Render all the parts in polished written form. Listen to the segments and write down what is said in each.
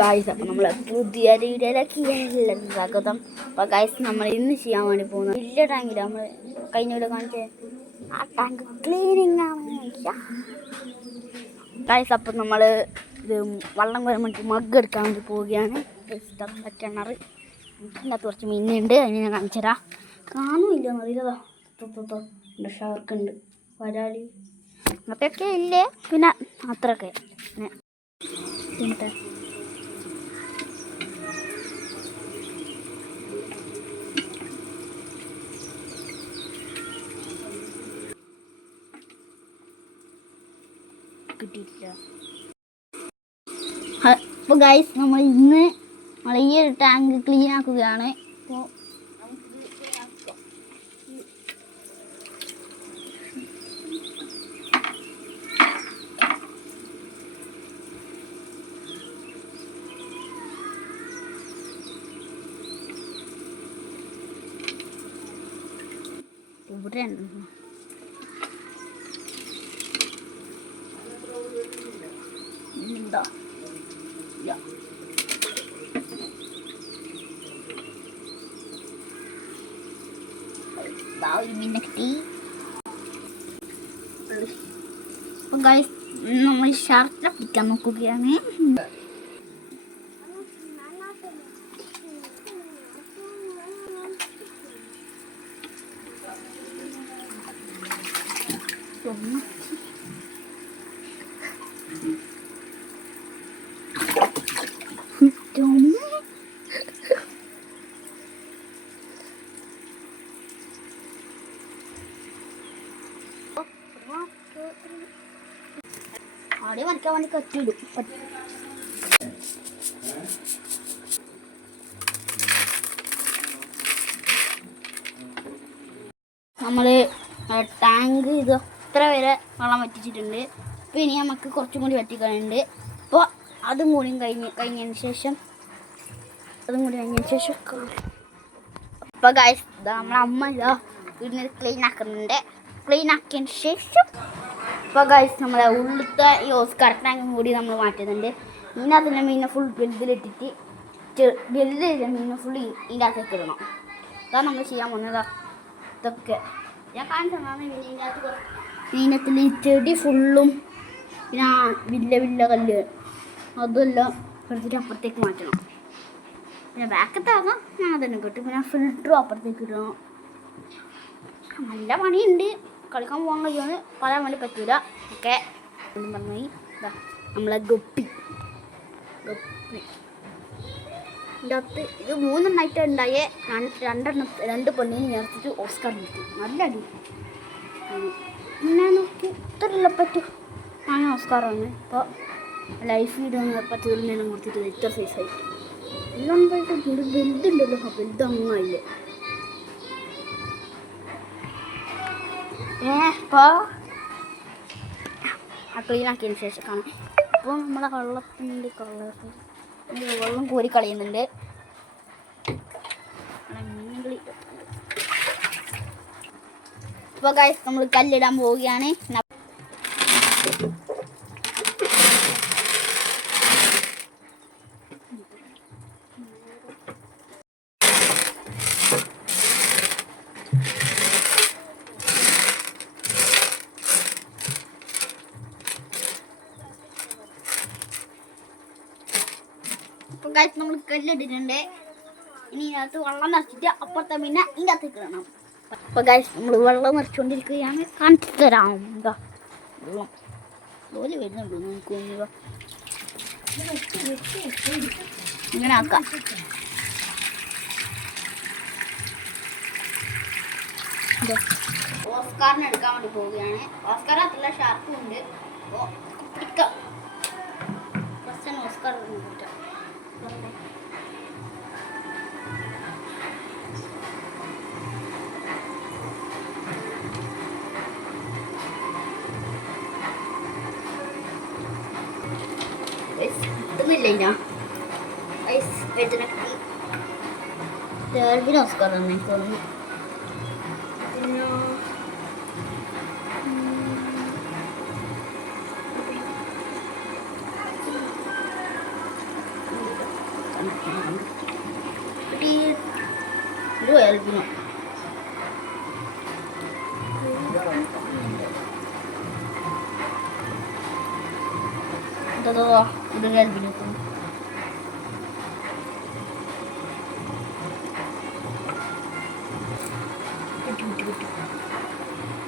Guys, അപ്പം നമ്മൾ പുതിയ വീഡിയോയിലേക്ക് എല്ലാം സ്വാഗതം. അപ്പോൾ ഗായ്സ്, നമ്മൾ ഇന്ന് ചെയ്യാൻ വേണ്ടി പോകുന്നത് വലിയ ടാങ്കിൽ നമ്മൾ കഴിഞ്ഞ വീഡിയോ കാണിച്ചേ ആ ടാങ്ക് ക്ലീനിങ് ആണ് ഗായ്സ്. അപ്പം നമ്മൾ ഇത് വെള്ളം വരാൻ വേണ്ടി മഗ് എടുക്കാൻ വേണ്ടി പോവുകയാണ്. കിണർ ഇതിനകത്ത് കുറച്ച് മീനുണ്ട്, അതിന് ഞാൻ കാണിച്ചുതരാം. കാണുമില്ല അറിയില്ലതാ ഷാർക്ക് ഉണ്ട്, വരാലി അതൊക്കെ ഇല്ലേ, പിന്നെ അത്രയൊക്കെ പിന്നെ കിട്ടിയിട്ടില്ല. അപ്പോൾ ഗൈസ്, നമ്മൾ ഇന്ന് ഈ ഒരു ടാങ്ക് ക്ലീൻ ആക്കുകയാണ്. അപ്പോൾ ഇവിടെ എന്താ കിട്ടി. അപ്പം ഗൈസ്, നമ്മൾ ഷർട്ട് പിടിക്കാൻ നോക്കുകയാണ്. ആടെ വരയ്ക്കാൻ വേണ്ടി കറ്റിടും. നമ്മൾ ടാങ്ക് ഇത് അത്ര വരെ വെള്ളം വറ്റിച്ചിട്ടുണ്ട്. അപ്പോൾ ഇനി നമുക്ക് കുറച്ചും കൂടി വറ്റിക്കാനുണ്ട്. അപ്പോൾ അതും കൂടി കഴിഞ്ഞതിന് ശേഷം അപ്പോൾ ഗൈസ്, നമ്മളെ അമ്മ ഇതാ വീടിന് ക്ലീൻ ആക്കുന്നുണ്ട്. ക്ലീൻ ആക്കിയതിന് ശേഷം അപ്പോൾ ഗൈസ്, നമ്മളെ ഉള്ളിലത്തെ ഈ ഓസ്കാർ ടാങ്കും കൂടി നമ്മൾ മാറ്റുന്നുണ്ട്. ഇതിനകത്ത് മീനെ ഫുൾ വെല്ലിലിട്ടിട്ട് വെല്ലില്ല മീനെ ഫുൾ ഇതിൻ്റെ അകത്തേക്ക് ഇടണം. അതാണ് നമ്മൾ ചെയ്യാൻ പോകുന്നത്. ഇതൊക്കെ ഞാൻ കാണിച്ചതാണ്. ഇതിനകത്തിൽ ഈ ചെടി ഫുള്ളും പിന്നെ വില്ല കല്ല് അതെല്ലാം എടുത്തിട്ട് അപ്പുറത്തേക്ക് മാറ്റണം. പിന്നെ ബാക്കത്താകാം ഞാൻ അതന്നെ കിട്ടും. പിന്നെ ഫിൽറ്ററും അപ്പുറത്തേക്ക് ഇടണം. നല്ല പണിയുണ്ട്. കളിക്കാൻ പോകാൻ കഴിയുമെന്ന് പറയാൻ വേണ്ടി പറ്റൂല. ഓക്കെ പറഞ്ഞു ഇതാ നമ്മളെ ഗപ്പി ഇതിൻ്റെ അകത്ത് ഇത് 3 നൈറ്റ് ഉണ്ടായേ. 2 പെണ്ണിന് ചേർത്തിട്ട് ഓസ്കാർ കിട്ടി. നല്ല അടി. പിന്നെ നോക്കി ഇത്രയുള്ള പറ്റും ആണ് ഓസ്കാറാണ്. ഇപ്പോൾ ലൈഫ് വീഡിയോ തീർന്നതിനും കൊടുത്തിട്ട് ഇത്ര സൈസായിട്ട് എല്ലാം പോയിട്ട് വലുതുണ്ടല്ലോ. വലുത് അങ്ങായില്ലേ. ഇപ്പോൾ ആ ക്ലീൻ ആക്കിയതിന് ശേഷം കാണാം. ഇപ്പോൾ നമ്മളെ വെള്ളത്തിൻ്റെ വെള്ളം കോരി കളയുന്നുണ്ട്. ഇപ്പോൾ ഗൈസ്, നമ്മൾ കല്ലിടാൻ പോവുകയാണ്. അപ്പോൾ ഗൈസ്, നമ്മൾ കല്ലിട്ടിട്ടുണ്ട്. ഇനി ഇതിനകത്ത് വെള്ളം നിറച്ചിട്ട് അപ്പുറത്തെ പിന്നെ ഇതിൻ്റെ അകത്തേക്ക് ഇടണം. അപ്പോൾ ഗൈസ്, നമ്മൾ വെള്ളം നിറച്ചുകൊണ്ടിരിക്കുകയാണ്. കാണിച്ചു തരാം. എന്താ വെള്ളം പോലെ വരുന്നുണ്ടോ നമുക്ക് ഇങ്ങനെ ആക്കാം. ഓസ്കാറിന് എടുക്കാൻ വേണ്ടി പോവുകയാണ്. ഓസ്കാർ അത്ര ഷാർപ്പും ഉണ്ട്. അപ്പോൾ പിടിക്കാം. ഫസ്റ്റ് ഓസ്കാർ കിട്ടുന്നില്ല. തേർഡിന് ഓസ്കാർ തന്നെ തോന്നുന്നു. പിന്നെ ഒരു ആൽബിനോ ഒരു ആൽബിനോ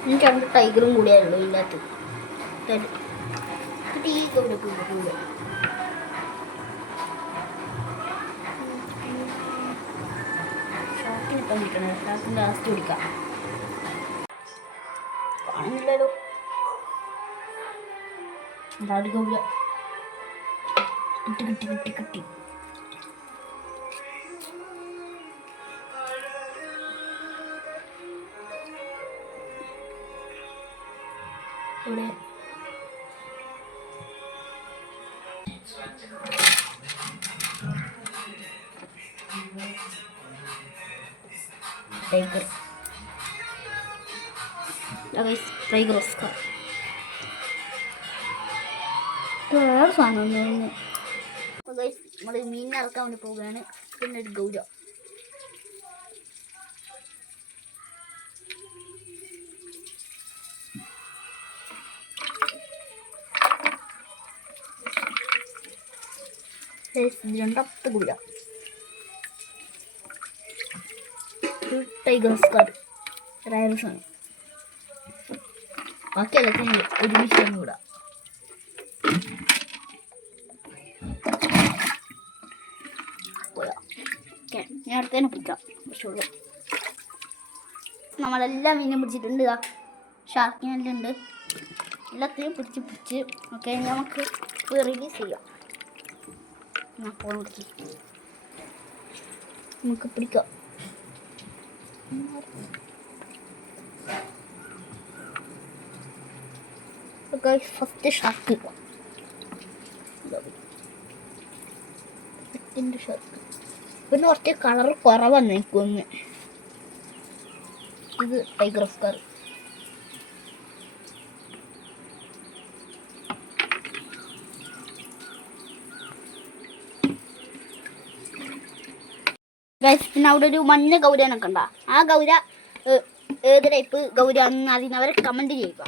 എനിക്ക് രണ്ട് ടൈഗറും കൂടിയാണല്ലോ ഇല്ലാത്ത ഷാർട്ടിനിപ്പം കിട്ടണേ ഷാർട്ടിൻ്റെ ലാസ്റ്റ് പിടിക്കാം കാണുന്നില്ലല്ലോ എന്തായാലും ഗൗര കിട്ടി കിട്ടി കിട്ടി കിട്ടി ഇവിടെ ടൈഗർ ടൈഗർ ഓസ്കാർ വേറെ സാധനം നമ്മൾ മീൻ ഇറക്കാൻ വേണ്ടി പോവുകയാണ് പിന്നെ ഒരു ഗൗര രണ്ടാമത്തെ ഗൗര ടൈഗർ ഓസ്കാർ റയർ സാധനം ബാക്കി എല്ലാത്തിനും ഒരുമിച്ചാണ് കൂടാ ഞാൻ അടുത്തേനെ പിടിക്കാം പക്ഷേ നമ്മളെല്ലാം മീനും പിടിച്ചിട്ടുണ്ട് ഷാർക്കിനെല്ലാം ഉണ്ട് എല്ലാത്തിനും പിടിച്ച് ഓക്കെ നമുക്ക് റിലീസ് ചെയ്യാം ഫോൺ പിടിച്ച് നമുക്ക് പിടിക്കാം ഫസ്റ്റ് ഷാർക്ക് ഷാർക്ക് പിന്നെ കുറച്ച് കളർ കുറവാണ് എനിക്കൊന്ന് ഇത് ടൈഗർ ഓസ്കാർ പിന്നെ അവിടെ ഒരു മഞ്ഞ ഗൗരനൊക്കെ ഉണ്ടാ ആ ഗൗര ഏത് ടൈപ്പ് ഗൗരാന്ന് അറിയുന്നവരെ കമൻറ്റ് ചെയ്യുക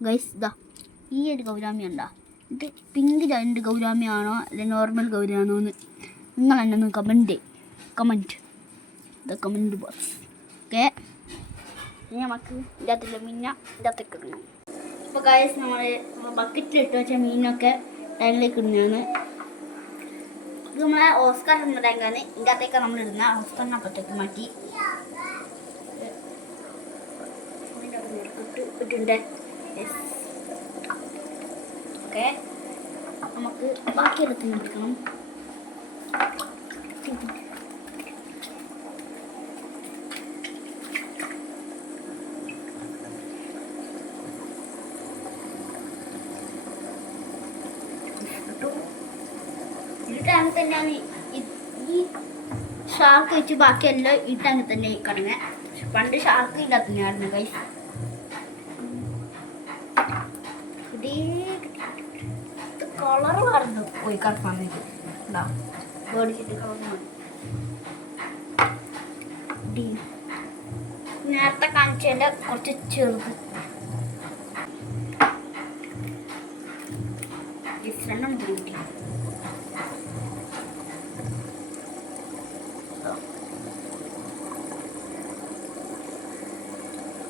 ഗൈസ് ഇതാ ഈ ഒരു ഗൗരാമി ഉണ്ടാ ഇത് പിങ്ക് രണ്ട് ഗൗരാമിയാണോ അല്ലെ നോർമൽ ഗൗരാണോ എന്ന് നിങ്ങൾ എന്നെ ഒന്ന് കമൻറ്റ് കമൻറ്റ് ബോക്സ് ഓക്കെ ഇനി നമുക്ക് ഇതിനകത്തില്ല മീന ഇതിനകത്തേക്ക് ഇടണം അപ്പോൾ ഗൈസ് നമ്മൾ ബക്കറ്റിലിട്ട് വെച്ച മീനൊക്കെ ടാങ്കിലേക്ക് ഇടുന്നതാണ് ഇത് നമ്മളെ ഓസ്കാർ എന്ന ടാങ്കാണ് ഇതിനകത്തേക്ക് നമ്മൾ ഇടുന്ന ഓസ്കാറിനെ അപ്പുറത്തേക്ക് മാറ്റി ഇട്ടുണ്ട് ഓക്കെ നമുക്ക് ബാക്കി എല്ലാത്തിനും എടുക്കണം ഈ ടാങ്ക് തന്നെയാണ് ഈ ഷാർക്ക് വെച്ച് ബാക്കിയെല്ലാം ഈ ടാങ്ക് തന്നെ കിടങ്ങ പണ്ട് ഷാർക്ക് ഇല്ലാത്ത തന്നെയായിരുന്നു ഗൈസ് കളർ പറഞ്ഞു പോയി കറക്കാൻ വേണ്ടിട്ട് കളർ നേരത്തെ കാണിച്ചതിൻ്റെ കുറച്ച് ചെറുത് ഡിഫറെണ്ണം കൂടി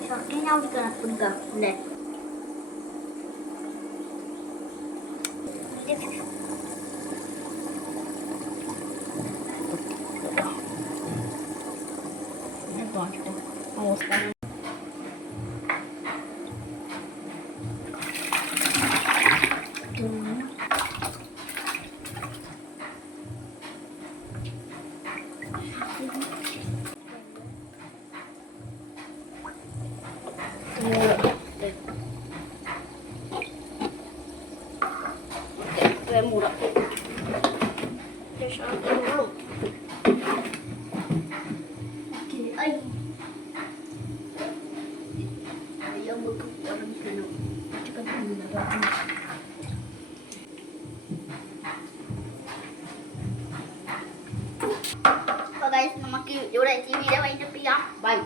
ഷർട്ടിനെ അവിടെ പിടിക്കാം അല്ലേ Mura. Ay. Ayaw magkakulang ka na. Tsaka din na natin. നമുക്ക് ഇവിടെ ഈ വീഡിയോ വൈൻഡപ്പ് ചെയ്യാം. ബൈ.